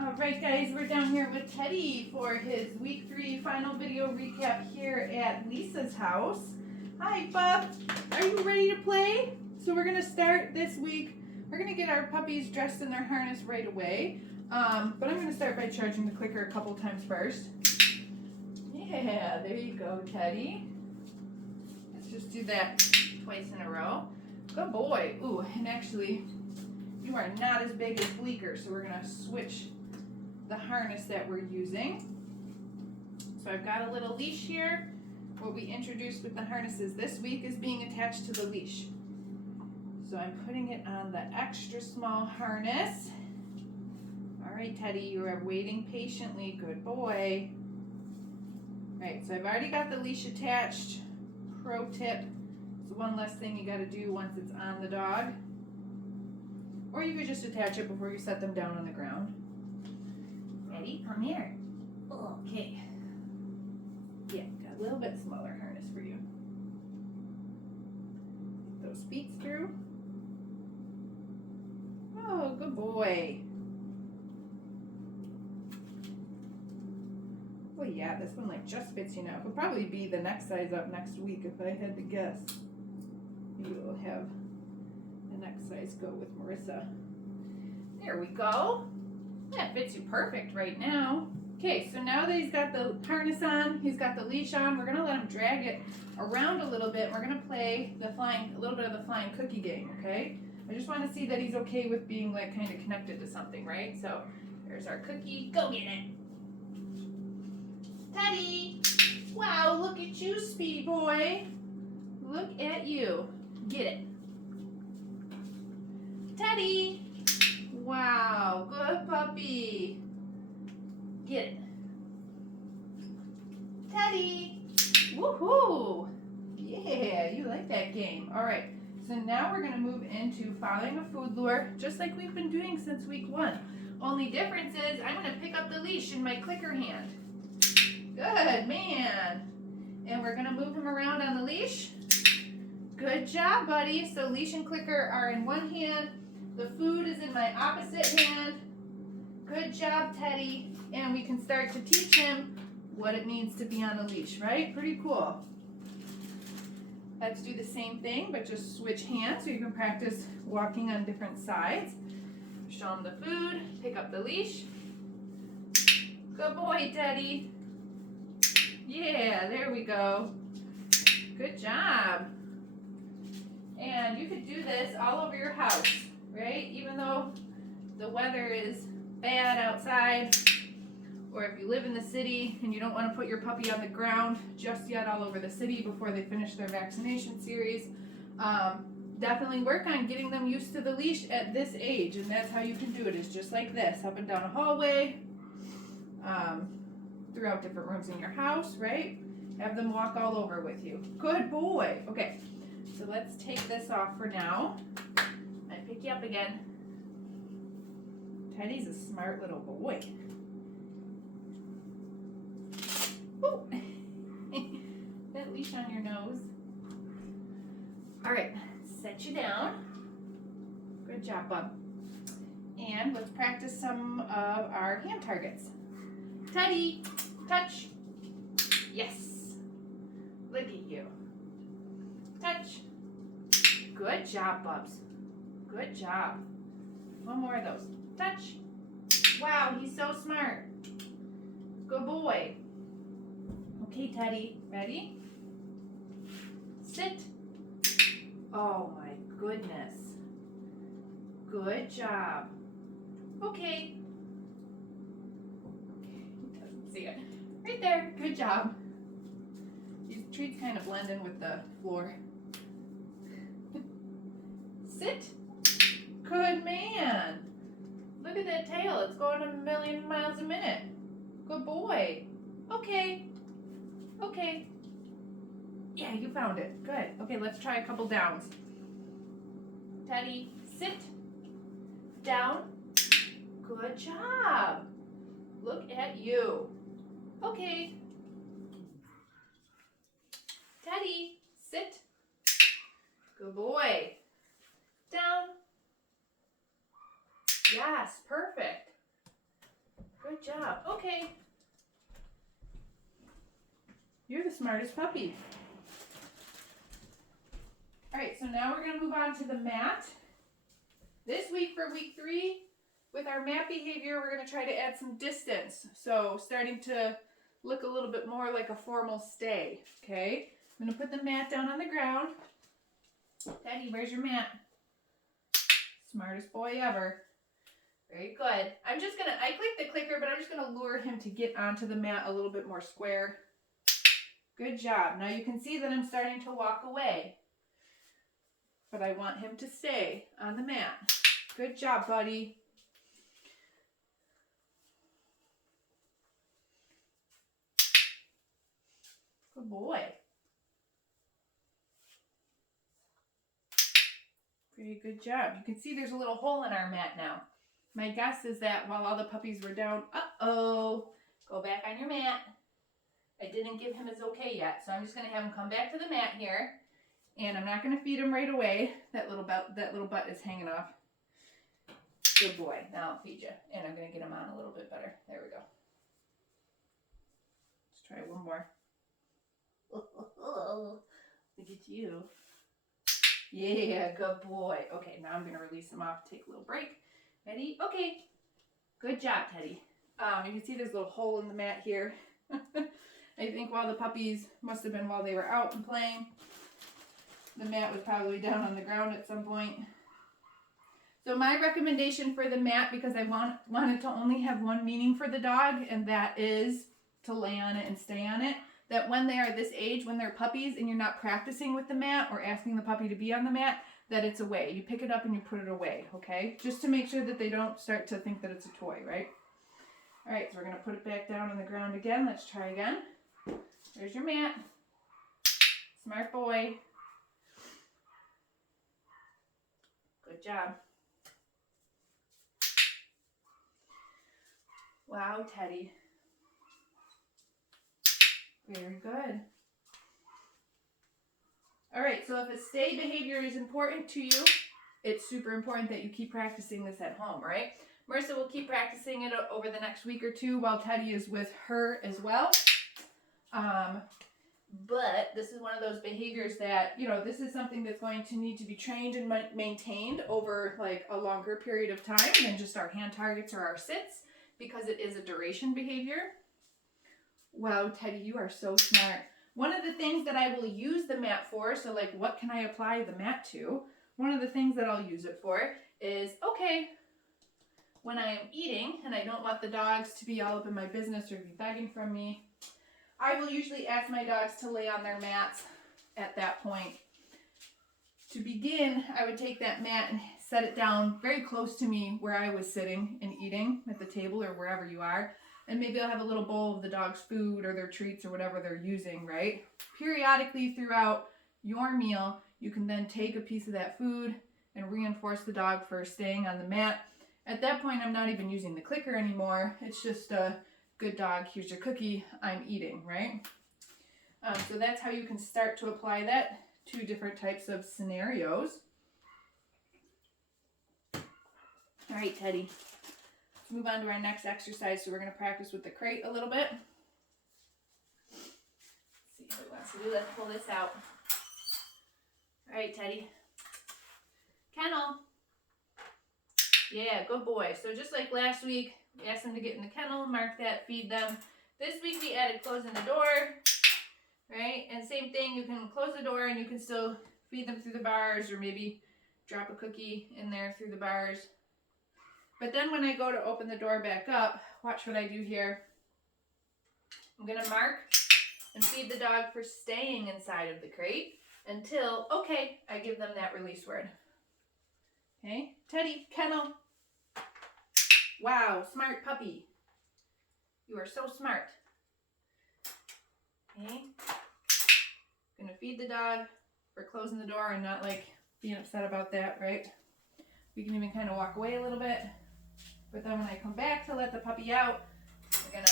All right, guys, we're down here with Teddy for his week 3 final video recap here at Lisa's house. Hi, Bub. Are you ready to play? So we're gonna start this week. We're gonna get our puppies dressed in their harness right away. But I'm gonna start by charging the clicker a couple times first. Yeah, there you go, Teddy. Let's just do that twice in a row. Good boy. Ooh, and actually, you are not as big as Bleecker, so we're gonna switch the harness that we're using. So I've got a little leash here. What we introduced with the harnesses this week is being attached to the leash. So I'm putting it on the extra small harness. All right, Teddy, you are waiting patiently. Good boy. All right, so I've already got the leash attached. Pro tip, it's one less thing you gotta do once it's on the dog. Or you could just attach it before you set them down on the ground. Ready? Come here. Okay. Yeah, got a little bit smaller harness for you. Get those feet through. Oh, good boy. Oh yeah, this one like just fits you now. It'll probably be the next size up next week if I had to guess. You'll have the next size go with Marissa. There we go. That fits you perfect right now. Okay, so now that he's got the harness on, he's got the leash on, we're gonna let him drag it around a little bit. We're gonna play a little bit of the flying cookie game, okay? I just wanna see that he's okay with being like kind of connected to something, right? So there's our cookie, go get it. Teddy, wow, look at you, speedy boy. Look at you, get it. Teddy, wow, good puppy. Get it. Teddy, woohoo. Yeah, you like that game. All right, so now we're gonna move into following a food lure, just like we've been doing since week 1. Only difference is I'm gonna pick up the leash in my clicker hand. Good, man. And we're gonna move him around on the leash. Good job, buddy. So leash and clicker are in one hand. The food is in my opposite hand. Good job, Teddy. And we can start to teach him what it means to be on a leash, right? Pretty cool. Let's do the same thing, but just switch hands so you can practice walking on different sides. Show him the food, pick up the leash. Good boy, Teddy. Yeah, there we go. Good job. And you could do this all over your house, right? Even though the weather is bad outside, or if you live in the city and you don't want to put your puppy on the ground just yet all over the city before they finish their vaccination series, definitely work on getting them used to the leash at this age. And that's how you can do it, is just like this, up and down a hallway, throughout different rooms in your house, right? Have them walk all over with you. Good boy. Okay, so let's take this off for now. I pick you up again. Teddy's a smart little boy. Ooh. That leash on your nose. All right, set you down. Good job, bub. And let's practice some of our hand targets. Teddy, touch. Yes. Look at you. Touch. Good job, Bubs. Good job. One more of those. Touch. Wow, he's so smart. Good boy. Okay, Teddy, ready? Sit. Oh my goodness. Good job. Okay. He doesn't see it. Right there. Good job. These treats kind of blend in with the floor. Sit. Good man. Look at that tail. It's going a million miles a minute. Good boy. Okay. Okay. Yeah, you found it. Good. Okay, let's try a couple downs. Teddy, sit. Down. Good job. Look at you. Okay. Teddy, sit. Good boy. Down. Yes, perfect. Good job. Okay. You're the smartest puppy. All right, so now we're going to move on to the mat. This week for week 3, with our mat behavior, we're going to try to add some distance. So starting to look a little bit more like a formal stay, okay? I'm going to put the mat down on the ground. Teddy, where's your mat? Smartest boy ever. Very good. I clicked the clicker, but I'm just going to lure him to get onto the mat a little bit more square. Good job. Now you can see that I'm starting to walk away, but I want him to stay on the mat. Good job, buddy. Good boy. Very good job. You can see there's a little hole in our mat now. My guess is that while all the puppies were down, go back on your mat. I didn't give him his okay yet, so I'm just going to have him come back to the mat here, and I'm not going to feed him right away. That little butt is hanging off. Good boy. Now I'll feed you, and I'm going to get him on a little bit better. There we go. Let's try one more. Look at you. Yeah, good boy. Okay, now I'm going to release him off, take a little break. Ready? Okay. Good job, Teddy. You can see there's a little hole in the mat here. I think while the puppies must have been while they were out and playing. The mat was probably down on the ground at some point. So my recommendation for the mat, because I wanted to only have one meaning for the dog, and that is to lay on it and stay on it. That when they are this age, when they're puppies and you're not practicing with the mat or asking the puppy to be on the mat, that it's away. You pick it up and you put it away, okay? Just to make sure that they don't start to think that it's a toy, right? All right, so we're going to put it back down on the ground again. Let's try again. There's your mat. Smart boy. Good job. Wow, Teddy. Very good. All right, so if a stay behavior is important to you, it's super important that you keep practicing this at home, right? Marissa will keep practicing it over the next week or two while Teddy is with her as well. But this is one of those behaviors that, this is something that's going to need to be trained and maintained over like a longer period of time than just our hand targets or our sits, because it is a duration behavior. Wow, Teddy, you are so smart. One of the things that I will use the mat for, so like what can I apply the mat to? One of the things that I'll use it for is, okay, when I am eating and I don't want the dogs to be all up in my business or be begging from me, I will usually ask my dogs to lay on their mats at that point. To begin, I would take that mat and set it down very close to me where I was sitting and eating at the table or wherever you are. And maybe I'll have a little bowl of the dog's food or their treats or whatever they're using, right? Periodically throughout your meal, you can then take a piece of that food and reinforce the dog for staying on the mat. At that point, I'm not even using the clicker anymore. It's just a good dog, here's your cookie, I'm eating, right? So that's how you can start to apply that to different types of scenarios. All right, Teddy. Let's move on to our next exercise. So we're going to practice with the crate a little bit. Let's see how he wants to do. Let's pull this out. All right, Teddy. Kennel. Yeah, good boy. So just like last week, we asked them to get in the kennel, mark that, feed them. This week we added closing the door, right? And same thing, you can close the door and you can still feed them through the bars, or maybe drop a cookie in there through the bars. But then when I go to open the door back up, watch what I do here. I'm going to mark and feed the dog for staying inside of the crate until, okay, I give them that release word. Okay, Teddy, kennel. Wow, smart puppy. You are so smart. Okay, gonna feed the dog for closing the door and not like being upset about that, right? We can even kind of walk away a little bit. But then when I come back to let the puppy out, I'm gonna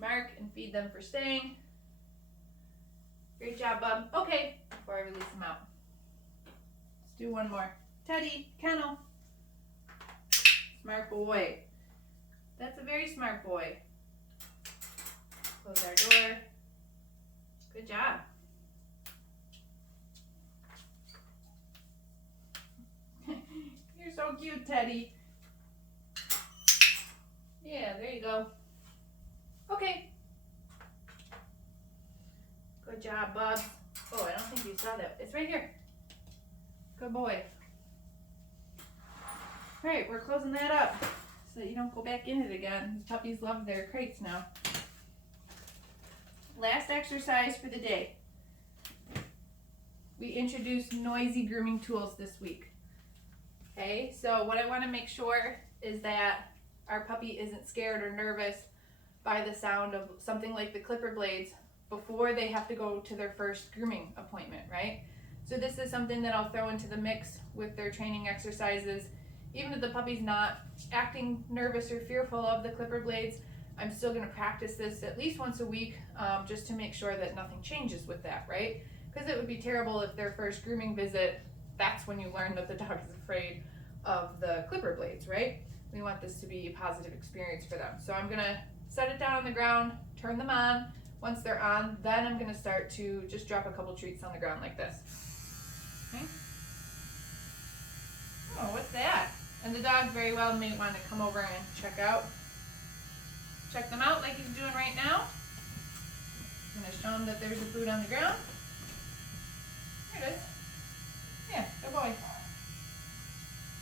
mark and feed them for staying. Great job, bub. Okay, before I release them out. Let's do one more. Teddy, kennel. Smart boy. That's a very smart boy. Close our door. Good job. You're so cute, Teddy. Yeah, there you go. Okay. Good job, Bubs. Oh, I don't think you saw that. It's right here. Good boy. All right, we're closing that up so that you don't go back in it again. These puppies love their crates now. Last exercise for the day. We introduced noisy grooming tools this week. Okay, so what I want to make sure is that our puppy isn't scared or nervous by the sound of something like the clipper blades before they have to go to their first grooming appointment, right? So this is something that I'll throw into the mix with their training exercises. Even if the puppy's not acting nervous or fearful of the clipper blades, I'm still going to practice this at least once a week, just to make sure that nothing changes with that, right? Because it would be terrible if their first grooming visit, that's when you learn that the dog is afraid of the clipper blades, right? We want this to be a positive experience for them. So I'm going to set it down on the ground, turn them on. Once they're on, then I'm going to start to just drop a couple treats on the ground like this. Okay? Oh, what's that? And the dog very well may want to come over and check them out like he's doing right now. I'm going to show him that there's the food on the ground. There it is. Yeah, good boy.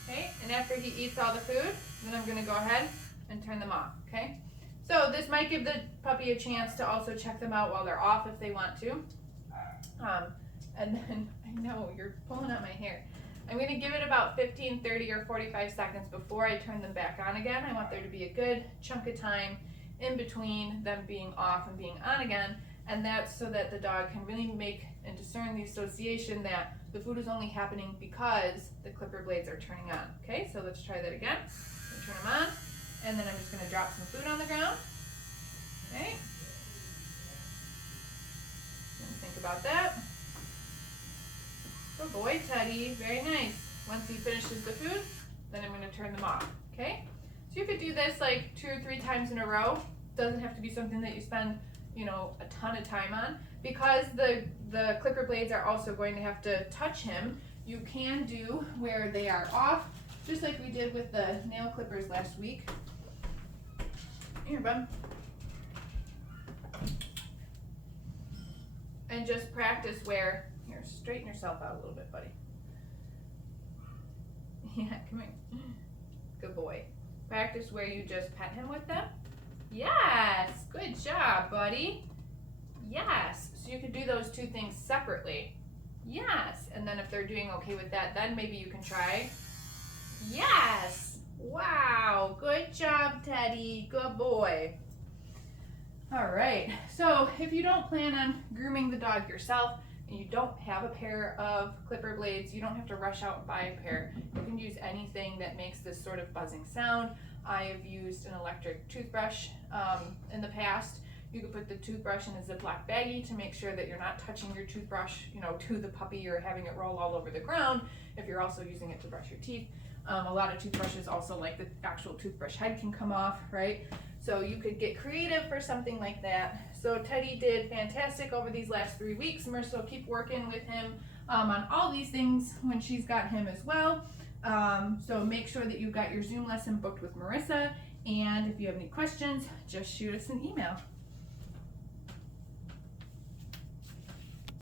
Okay, and after he eats all the food, then I'm going to go ahead and turn them off, okay? So this might give the puppy a chance to also check them out while they're off if they want to. And then, I know, you're pulling out my hair. I'm going to give it about 15, 30, or 45 seconds before I turn them back on again. I want there to be a good chunk of time in between them being off and being on again. And that's so that the dog can really make and discern the association that the food is only happening because the clipper blades are turning on. Okay, so let's try that again. Turn them on. And then I'm just going to drop some food on the ground. Okay. Think about that. Good boy, Teddy. Very nice. Once he finishes the food, then I'm going to turn them off. Okay? So you could do this like 2 or 3 times in a row. Doesn't have to be something that you spend, a ton of time on. Because the clipper blades are also going to have to touch him, you can do where they are off, just like we did with the nail clippers last week. Here, bud. And just practice where, here, straighten yourself out a little bit, buddy. Yeah, come here. Good boy. Practice where you just pet him with them. Yes, good job, buddy. Yes, so you could do those 2 things separately. Yes, and then if they're doing okay with that, then maybe you can try. Yes. Wow, good job, Teddy. Good boy. All right, so if you don't plan on grooming the dog yourself and you don't have a pair of clipper blades, you don't have to rush out and buy a pair. You can use anything that makes this sort of buzzing sound. I have used an electric toothbrush in the past. You could put the toothbrush in a Ziploc baggie to make sure that you're not touching your toothbrush, to the puppy or having it roll all over the ground if you're also using it to brush your teeth. A lot of toothbrushes also, like the actual toothbrush head can come off, right? So you could get creative for something like that. So Teddy did fantastic over these last 3 weeks. Marissa will keep working with him on all these things when she's got him as well. So make sure that you've got your Zoom lesson booked with Marissa. And if you have any questions, just shoot us an email.